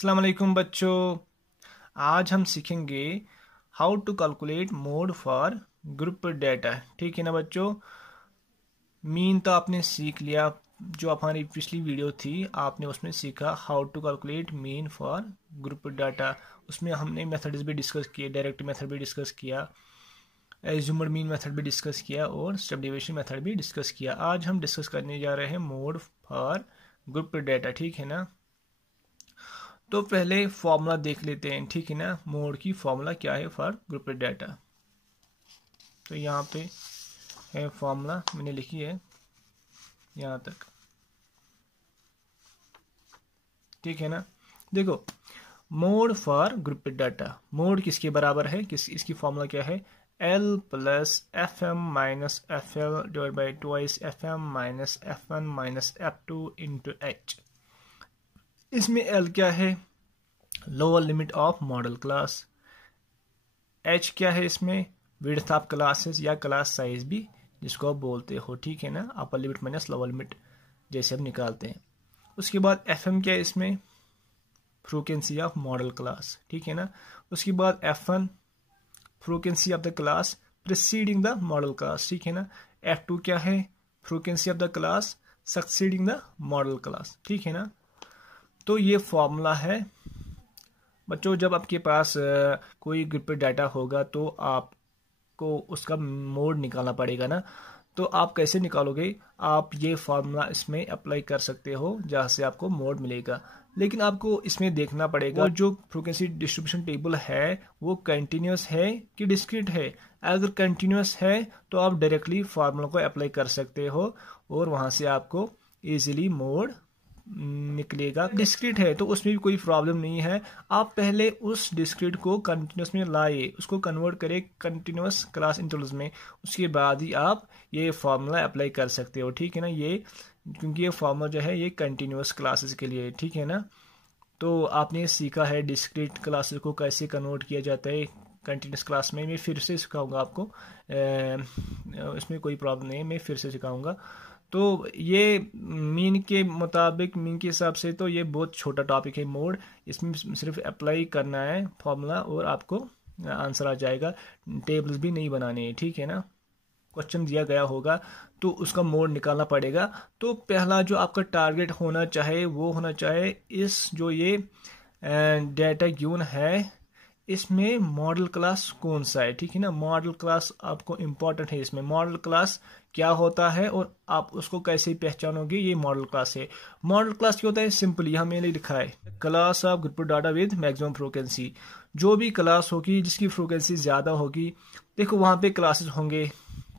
अस्सलाम वालेकुम बच्चों, आज हम सीखेंगे how to calculate mode for group data. ठीक है ना बच्चों। मीन तो आपने सीख लिया, जो हमारी पिछली वीडियो थी आपने उसमें सीखा how to calculate mean for group data. उसमें हमने मेथड्स भी डिस्कस किए, डायरेक्ट मेथड भी डिस्कस किया, एज्यूमड मीन मेथड भी डिस्कस किया और स्टेप डेविएशन मेथड भी डिस्कस किया। आज हम डिस्कस करने जा रहे हैं मोड फॉर ग्रुप डाटा। ठीक है ना। तो पहले फॉर्मूला देख लेते हैं। ठीक है ना। मोड की फॉर्मूला क्या है फॉर ग्रुप डाटा। तो यहाँ पे है फॉर्मूला, मैंने लिखी है यहाँ तक। ठीक है ना। देखो, mode for group data, mode किसके बराबर है, इसकी फॉर्मूला क्या है, L plus F M minus F L divide by twice F M minus F one minus F two into H. इसमें L क्या है, lower limit of modal class. H क्या है, इसमें विड्थ ऑफ क्लासेस या class size भी जिसको आप बोलते हो। ठीक है ना। Upper limit minus lower limit जैसे हम निकालते हैं। उसके बाद FM क्या है, इसमें फ्रीक्वेंसी ऑफ मॉडल क्लास। ठीक है ना। उसके बाद F1 frequency of the class preceding the modal class. ठीक है ना। F2 क्या है, frequency of the class succeeding the modal class. ठीक है ना। तो ये फॉर्मूला है बच्चों। जब आपके पास कोई ग्रुप डाटा होगा तो आपको उसका मोड निकालना पड़ेगा ना। तो आप कैसे निकालोगे, आप ये फार्मूला इसमें अप्लाई कर सकते हो जहाँ से आपको मोड मिलेगा। लेकिन आपको इसमें देखना पड़ेगा जो फ्रीक्वेंसी डिस्ट्रीब्यूशन टेबल है वो कंटिन्यूस है कि डिस्क्रीट है। अगर कंटिन्यूस है तो आप डायरेक्टली फार्मूला को अप्लाई कर सकते हो और वहाँ से आपको इजीली मोड निकलेगा। डिस्क्रीट है तो उसमें भी कोई प्रॉब्लम नहीं है। आप पहले उस डिस्क्रीट को कंटिन्यूस में लाए, उसको कन्वर्ट करें कंटिन्यूस क्लास इंटरवल्स में, उसके बाद ही आप ये फार्मूला अप्लाई कर सकते हो। ठीक है ना। ये क्योंकि ये फार्मूला जो है ये कंटिन्यूस क्लासेस के लिए। ठीक है ना। तो आपने सीखा है डिस्क्रीट क्लासेस को कैसे कन्वर्ट किया जाता है कंटिन्यूस क्लास में। मैं फिर से सिखाऊंगा आपको, इसमें कोई प्रॉब्लम नहीं है, मैं फिर से सिखाऊंगा। तो ये मीन के मुताबिक, मीन के हिसाब से तो ये बहुत छोटा टॉपिक है मोड। इसमें सिर्फ अप्लाई करना है फॉर्मूला और आपको आंसर आ जाएगा। टेबल्स भी नहीं बनाने हैं। ठीक है ना। क्वेश्चन दिया गया होगा तो उसका मोड निकालना पड़ेगा। तो पहला जो आपका टारगेट होना चाहे वो होना चाहे इस जो ये डाटा गिवन है इसमें मॉडल क्लास कौन सा है। ठीक है ना। मॉडल क्लास आपको इंपॉर्टेंट है। इसमें मॉडल क्लास क्या होता है और आप उसको कैसे पहचानोगे, ये मॉडल क्लास है। मॉडल क्लास क्या होता है, सिंपल यहाँ मैंने लिखा है class of group data with maximum frequency. जो भी क्लास होगी जिसकी फ्रीक्वेंसी ज्यादा होगी, देखो वहां पे क्लासेस होंगे,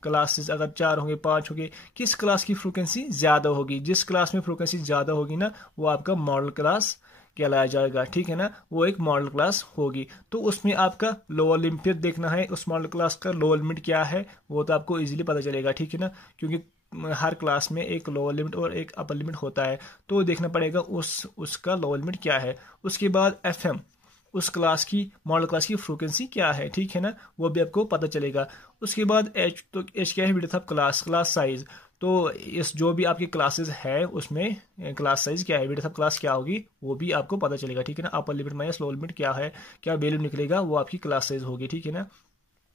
क्लासेस अगर 4 होंगे 5 होंगे, किस क्लास की फ्रीक्वेंसी ज्यादा होगी, जिस क्लास में फ्रीक्वेंसी ज्यादा होगी ना वो आपका मॉडल क्लास कहलाया जाएगा। ठीक है ना। वो एक मॉडल क्लास होगी। तो उसमें आपका लोअर लिमिट देखना है, उस मॉडल क्लास का लोअर लिमिट क्या है वो तो आपको इजीली पता चलेगा। ठीक है ना। क्योंकि हर क्लास में एक लोअर लिमिट और एक अपर लिमिट होता है, तो देखना पड़ेगा उसका लोअर लिमिट क्या है। उसके बाद FM, उस क्लास की मॉडल क्लास की फ्रीक्वेंसी क्या है। ठीक है ना। वो भी आपको पता चलेगा। उसके बाद H, तो H क्या है, width of class, class size. तो इस जो भी आपकी क्लासेस है उसमें क्लास साइज क्या है, विड्थ ऑफ क्लास क्या होगी वो भी आपको पता चलेगा। ठीक है ना। Upper limit minus lower limit क्या है, क्या वैल्यू निकलेगा वो आपकी क्लास साइज होगी। ठीक है ना।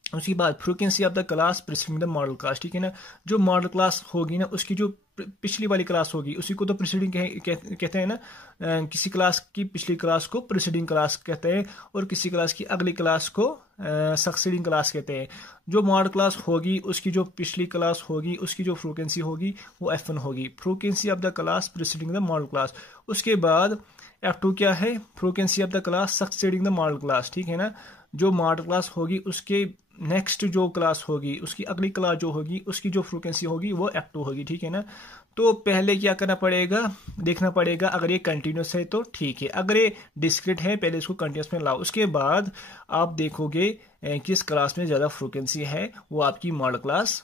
उसके बाद frequency of the class preceding the modal class. ठीक है ना। जो मॉडल क्लास होगी ना उसकी जो पिछली वाली क्लास होगी उसी को तो प्रीसीडिंग कहते हैं ना। किसी क्लास की पिछली क्लास को प्रीसीडिंग क्लास कहते हैं और किसी क्लास की अगली क्लास को सक्सीडिंग क्लास कहते हैं। जो मॉडल क्लास होगी उसकी जो पिछली क्लास होगी उसकी जो फ्रीक्वेंसी होगी वो F1 होगी, frequency of the class preceding the modal class. उसके बाद F2 क्या है, frequency of the class succeeding the modal class. ठीक है ना। जो मॉडल क्लास होगी उसके नेक्स्ट जो क्लास होगी, उसकी अगली क्लास जो होगी उसकी जो फ्रीक्वेंसी होगी वो F2 होगी। ठीक है ना। तो पहले क्या करना पड़ेगा, देखना पड़ेगा अगर ये कंटिन्यूस है तो ठीक है, अगर ये डिस्क्रीट है पहले इसको कंटिन्यूस में लाओ। उसके बाद आप देखोगे किस क्लास में ज़्यादा फ्रीक्वेंसी है वो आपकी मॉडल क्लास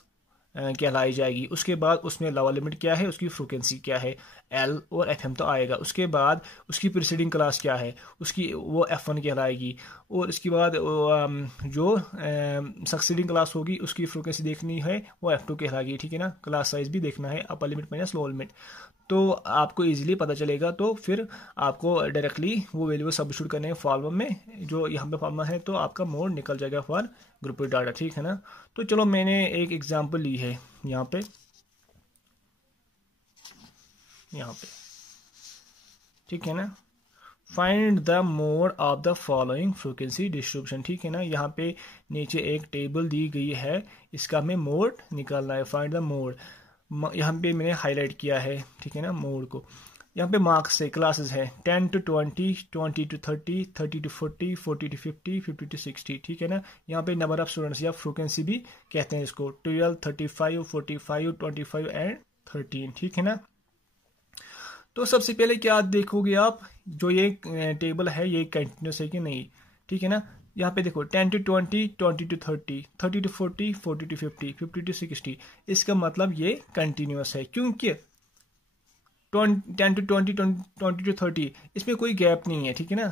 कहलाई जाएगी। उसके बाद उसमें लोअर लिमिट क्या है, उसकी फ्रीक्वेंसी क्या है। L और FM तो आएगा। उसके बाद उसकी प्रीसीडिंग क्लास क्या है, उसकी वो F1 कहलाएगी। और इसके बाद जो सक्सीडिंग क्लास होगी उसकी फ्रीक्वेंसी देखनी है, वो F2 कहलाएगी, ठीक है ना। क्लास साइज भी देखना है, अपर लिमिट माइनस लोअर लिमिट, तो आपको इजीली पता चलेगा। तो फिर आपको डायरेक्टली वो वैल्यू सब्स्टिट्यूट करने हैं फॉर्मूला में, जो यहाँ पे फॉर्मूला है, तो आपका मोड निकल जाएगा फॉर ग्रुप डाटा, ठीक है ना। तो चलो मैंने एक एग्जांपल ली है यहाँ पे, ठीक है ना। Find the mode of the following frequency distribution, ठीक है ना। यहाँ पे नीचे एक टेबल दी गई है, इसका हमें मोड निकालना है, फाइंड द मोड। यहाँ पे मैंने हाईलाइट किया है, ठीक है ना, मोड को। यहाँ पे मार्क्स है, क्लासेस है 10 to 20, 20 to 30, 30 to 40, 40 to 50, 50 to 60, ठीक है ना। यहाँ पे नंबर ऑफ स्टूडेंट्स या फ्रीक्वेंसी भी कहते हैं इसको, 12, 35, 45, 25 एंड 13, ठीक है ना। तो सबसे पहले क्या देखोगे आप, जो ये टेबल है ये कंटिन्यूस है कि नहीं, ठीक है ना। यहाँ पे देखो 10 to 20, 20 to 30, 30 to 40, 40 to 50, 50 to 60, इसका मतलब ये कंटिन्यूस है, क्योंकि 10 to 20, 20 to 30 इसमें कोई गैप नहीं है, ठीक है ना।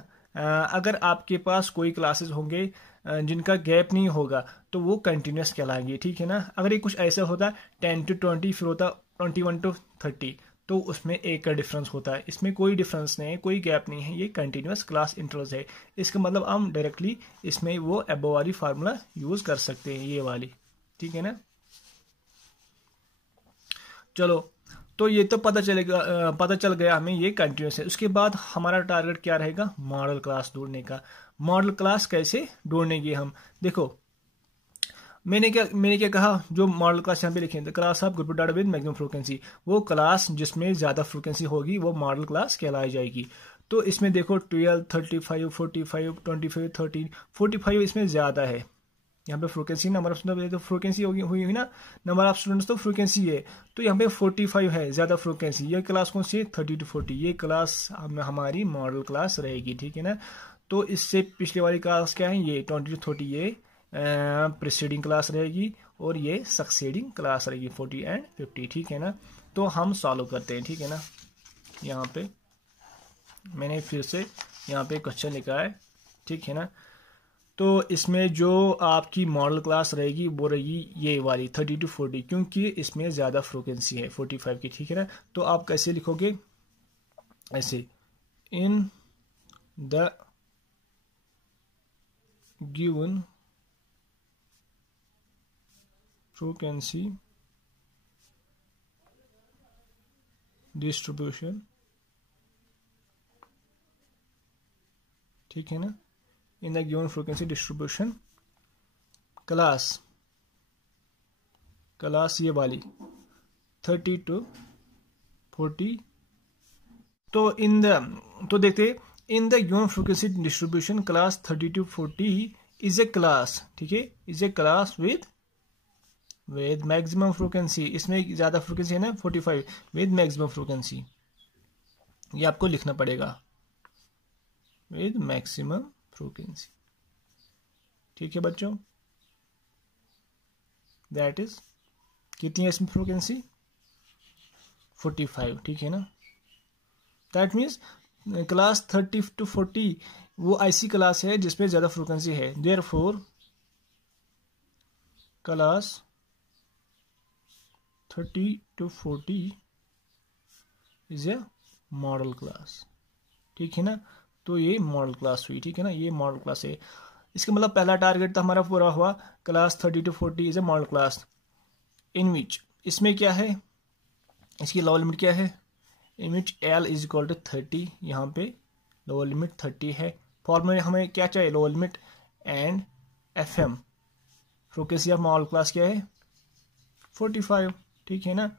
अगर आपके पास कोई क्लासेस होंगे जिनका गैप नहीं होगा तो वो कंटिन्यूस कहलाएंगे, ठीक है ना। अगर ये कुछ ऐसा होता 10 to 20 फिर होता 21 to 30, तो उसमें एक का डिफरेंस होता है, इसमें कोई डिफरेंस नहीं है, कोई गैप नहीं है, ये कंटिन्यूस क्लास इंटरवल्स है। इसका मतलब हम डायरेक्टली इसमें वो अबव वाली फार्मूला यूज कर सकते हैं, ये वाली, ठीक है ना। चलो, तो ये तो पता चल गया हमें ये कंटिन्यूस है। उसके बाद हमारा टारगेट क्या रहेगा, मॉडल क्लास ढूंढने का। मॉडल क्लास कैसे ढूंढेंगे हम, देखो मैंने क्या कहा, जो मॉडल क्लास यहाँ पे लिखे थे, class of group data with maximum frequency, वो क्लास जिसमें ज्यादा फ्रीक्वेंसी होगी वो मॉडल क्लास कहलाई जाएगी। तो इसमें देखो 12, 35, 45, 25, 13, 45 इसमें ज्यादा है। यहाँ पे फ्रीक्वेंसी नंबर ऑफ स्टूडेंट तो फ्रीक्वेंसी हुई ना, नंबर ऑफ स्टूडेंट्स तो फ्रीक्वेंसी है, तो यहाँ पे 45 है ज्यादा फ्रीक्वेंसी। ये क्लास कौन सी है, 30 to 40, ये क्लास हमारी मॉडल क्लास रहेगी, ठीक है ना। तो इससे पिछले वाली क्लास क्या है, ये 20 to 30 ये प्रीसीडिंग क्लास रहेगी, और ये सक्सीडिंग क्लास रहेगी 40 एंड 50, ठीक है ना। तो हम सॉल्व करते हैं, ठीक है ना। यहाँ पे मैंने फिर से यहाँ पे क्वेश्चन लिखा है, ठीक है ना। तो इसमें जो आपकी मॉडल क्लास रहेगी वो रहेगी ये वाली 30 to 40, क्योंकि इसमें ज्यादा फ्रीक्वेंसी है 45 की, ठीक है ना। तो आप कैसे लिखोगे, ऐसे, in the given frequency distribution, ठीक है ना। In the given frequency distribution class ये वाली 30 to 40, तो देखते in the given frequency distribution class 30 to 40 is A class, ठीक है, is a class with maximum frequency. इसमें ज्यादा फ्रीक्वेंसी है ना 45, विद मैक्सिमम फ्रीक्वेंसी, ये आपको लिखना पड़ेगा, विद मैक्सिमम फ्रीक्वेंसी, ठीक है बच्चों। दैट इज कितनी है इसमें फ्रीक्वेंसी, 45, ठीक है ना। दैट मीन्स क्लास 30 to 40 वो ऐसी क्लास है जिसमें ज्यादा फ्रीक्वेंसी है, therefore class 30 to 40 is a modal class, ठीक है ना। तो ये मॉडल क्लास हुई, ठीक है ना, ये मॉडल क्लास है। इसका मतलब पहला टारगेट तो हमारा पूरा हुआ, class 30 to 40 is a modal class in which, इसमें क्या है, इसकी लोअर लिमिट क्या है, in which L is equal to 30, यहाँ पे लोअर लिमिट 30 है। फॉर्मूले हमें क्या चाहिए, lower limit and FM, frequency of modal class क्या है 45, ठीक है ना।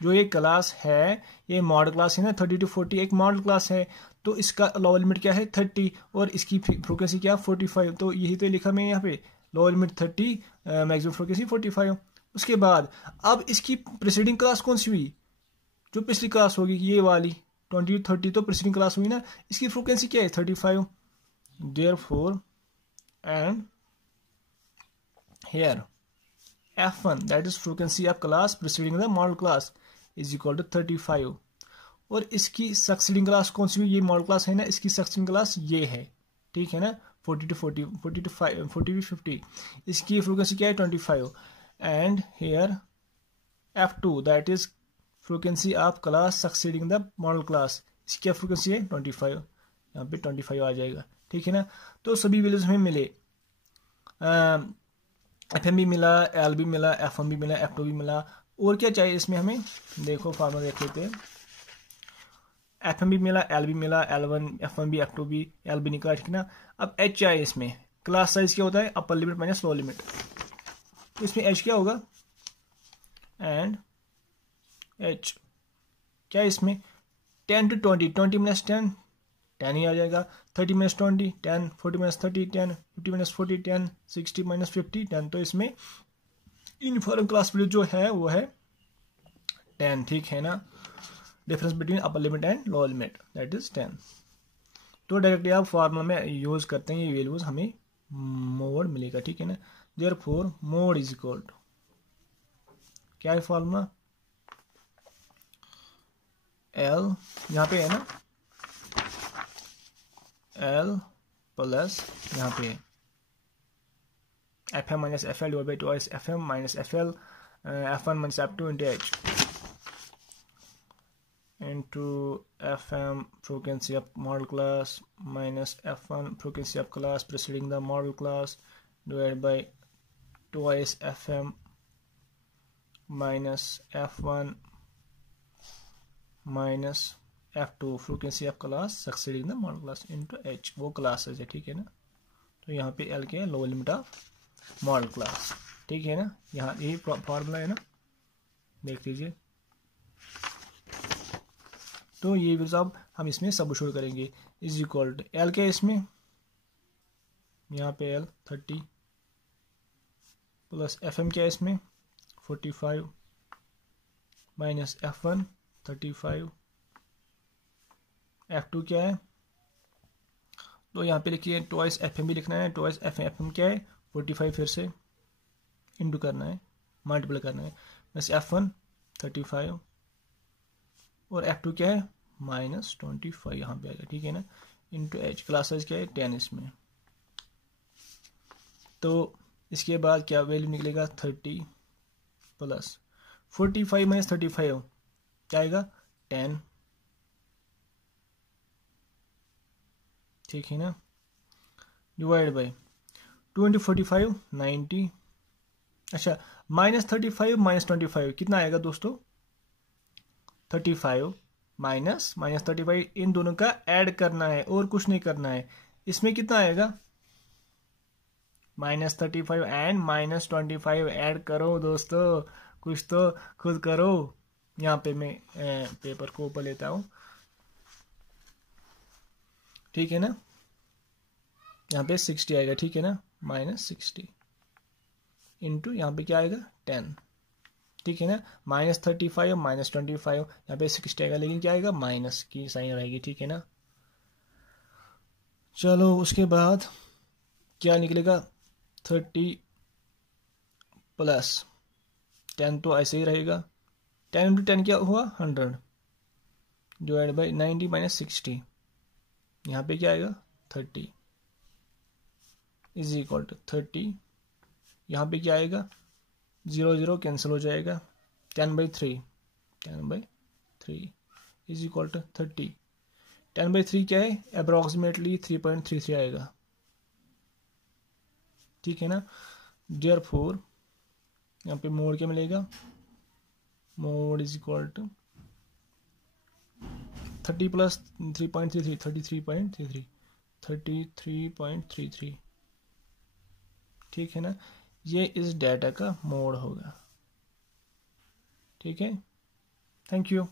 जो ये क्लास है ये मॉडल क्लास है ना, 30 to 40 एक मॉडल क्लास है, तो इसका लोअर लिमिट क्या है 30 और इसकी फ्रीक्वेंसी क्या 45, तो यही तो लिखा मैंने यहाँ पे, लोअर लिमिट 30, मैक्सिमम फ्रीक्वेंसी 45। उसके बाद अब इसकी प्रीसीडिंग क्लास कौन सी हुई, जो पिछली क्लास होगी ये वाली 20 to 30, तो प्रीसीडिंग क्लास हुई ना, इसकी फ्रीक्वेंसी क्या है 35, therefore and here F1 that is frequency of class preceding the model class is equal to 35, और इसकी सक्सीडिंग क्लास कौन सी, ये मॉडल क्लास है ना, इसकी सक्सीडिंग क्लास ये है, ठीक है ना, 40 to 40, 40 to 5, 40 to 50, इसकी फ्रीक्वेंसी क्या है 25, and here F2 that is frequency of class succeeding the modal class, इसकी क्या फ्रीक्वेंसी है 25, यहाँ पे 25 आ जाएगा, ठीक है ना। तो सभी वैल्यूज हमें मिले, FM भी मिला, L भी मिला, FM भी मिला, F2 भी मिला, और क्या चाहिए इसमें हमें, देखो फार्मूला देख लेते हैं। FM भी मिला, L भी मिला, L1 F1 भी, F2 भी, L भी निकला, ठीक है ना। अब H चाहिए इसमें, क्लास साइज क्या होता है, अपर लिमिट माइनस लोअर लिमिट, तो इसमें H क्या होगा, एंड H क्या है इसमें 10 to 20, 20 minus 10, 10 ही आ जाएगा, 30 minus 20, 10, 40 minus 30, 10, 50 minus 40, 10, 60 minus 50, 10, तो इसमें यूनिफॉर्म क्लास वैल्यू जो है वो है 10, ठीक है ना। Difference between upper limit and lower limit that is 10। तो डायरेक्टली आप फार्मूला में यूज करते हैं ये वैल्यूज, हमें मोड मिलेगा, ठीक है ना। Therefore mode is equal to, क्या है फार्मूला, L यहाँ पे है ना, L प्लस यहाँ पे FM minus FL divide by 2 FM minus FL, F1 minus F2 into H into FM frequency of model class minus F1 frequency of class preceding the model class divided by twice FM minus F1 minus F2 frequency of class succeeding the model class into H, वो classes है, ठीक है ना। तो यहाँ पे L के है lower limit of modal class, ठीक है ना, यहाँ यही फॉर्मूला है ना, देख लीजिए। तो ये भी सब हम इसमें सबस्टिट्यूट करेंगे, इज इक्वल टू L क्या है इसमें, यहाँ पे L 30 प्लस FM क्या है इसमें 45 माइनस F1 35, F2 क्या है, तो यहाँ पे लिखिए ट्वाइस FM भी लिखना है, ट्वाइस FM क्या है 45, फिर से इंटू करना है, मल्टीप्लाई करना है, बस F1 35 और F2 क्या है माइनस 25 यहाँ पे आएगा, ठीक है ना, इंटू H, क्लास साइज क्या है 10 इसमें। तो इसके बाद क्या वैल्यू निकलेगा 30 प्लस 45 माइनस 35 क्या आएगा 10, ठीक है ना, डिवाइड बाई 2 इंटू 45 90, अच्छा माइनस 35 माइनस 25 कितना आएगा दोस्तों 35 माइनस 35, इन दोनों का ऐड करना है और कुछ नहीं करना है, इसमें कितना आएगा माइनस 35 एंड माइनस 25 ऐड करो दोस्तों, कुछ तो खुद करो। यहाँ पे मैं पेपर को ऊपर लेता हूँ, ठीक है ना, यहाँ पे 60 आएगा, ठीक है ना, माइनस 60 इंटू यहाँ पे क्या आएगा 10, ठीक है ना, माइनस 35 माइनस 25 यहाँ पे 60 आएगा, लेकिन क्या आएगा माइनस की साइन रहेगी, ठीक है ना। चलो उसके बाद क्या निकलेगा 30 प्लस 10, तो ऐसे ही रहेगा, 10 इंटू 10 क्या हुआ 100 डिवाइड बाई 90 माइनस 60, यहाँ पे क्या आएगा 30 इज इक्वल टू 30, यहाँ पे क्या आएगा 0 0 कैंसिल हो जाएगा, 10/3 इज इक्वल टू 30, 10/3 क्या है अप्रोक्सीमेटली 3.33 आएगा, ठीक है ना। देयरफॉर यहाँ पे मोड क्या मिलेगा, मोड इज इक्वल टू 30 प्लस 3.33 33.33, ठीक है ना, ये इस डाटा का मोड होगा, ठीक है। Thank you.